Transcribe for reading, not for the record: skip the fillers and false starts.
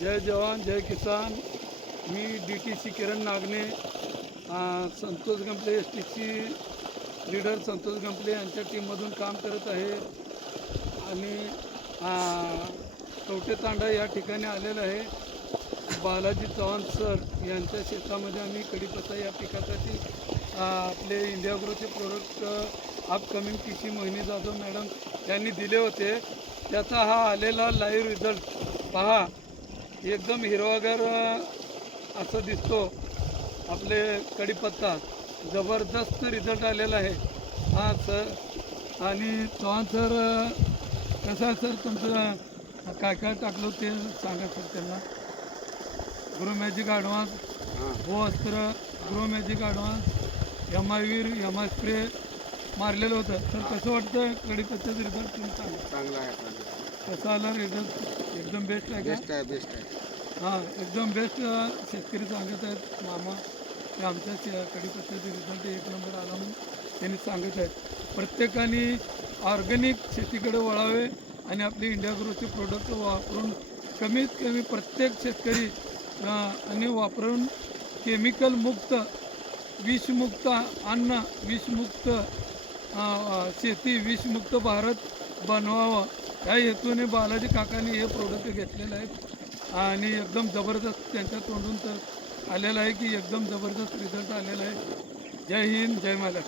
जय जवान जय किसान. मी DTC किरण नागने, Santosh गंपले STC leader Santosh गंपले यांच्या टीममधून काम करत आहे. आणि कवठेतांडा या ठिकाणी आलेलं आहे. बालाजी चव्हाण सर यांच्या शेतामध्ये आम्ही कढीपत्ता या पिकासाठी आपले इंडिया ग्रोचे प्रोडक्ट अपकमिंग TC मोहिनी जाधव मॅडम यांनी दिले होते. त्याचा हा आलेला लाईव्ह रिझल्ट पहा. एकदम हिरवागार असं दिसतो आपले कढीपत्ता. जबरदस्त रिझल्ट आलेला आहे हा सर. आणि चव्हाण सर, कसं आहे सर तुमचं, काय काय टाकलं ते सांगा सर त्यांना. ग्रो मॅजिक ॲडव्हान्स, हो Astra, grow magic advance, MI MI spray मारलेलं होतं सर. कसं वाटतं कढीपत्त्याचं रिझल्ट तुम्ही सांगा. चांगला आहे, चांगला आहे. कसं आला रिझल्ट? एकदम बेस्ट आहे का? बेस्ट आहे, बेस्ट आहे. हां, एकदम बेस्ट. शेतकरी सांगत आहेत मामा की आमच्या कढीपत्त्याचे रिझल्ट 1 नंबर आला म्हणून त्यांनी सांगत आहेत. प्रत्येकाने ऑर्गॅनिक शेतीकडे वळावे आणि आपली इंडिया ग्रोचे प्रोडक्ट वापरून कमीत कमी प्रत्येक शेतकरी आणि वापरून केमिकल मुक्त, विषमुक्त अन्न, विषमुक्त शेती, विषमुक्त भारत बनवावं या हेतूने बालाजी काकांनी हे प्रोडक्ट घेतलेलं आहे. आणि एकदम जबरदस्त त्यांच्या तोंडून तर आलेलं आहे की एकदम जबरदस्त रिझल्ट आलेला आहे. जय हिंद, जय महाराष्ट्र.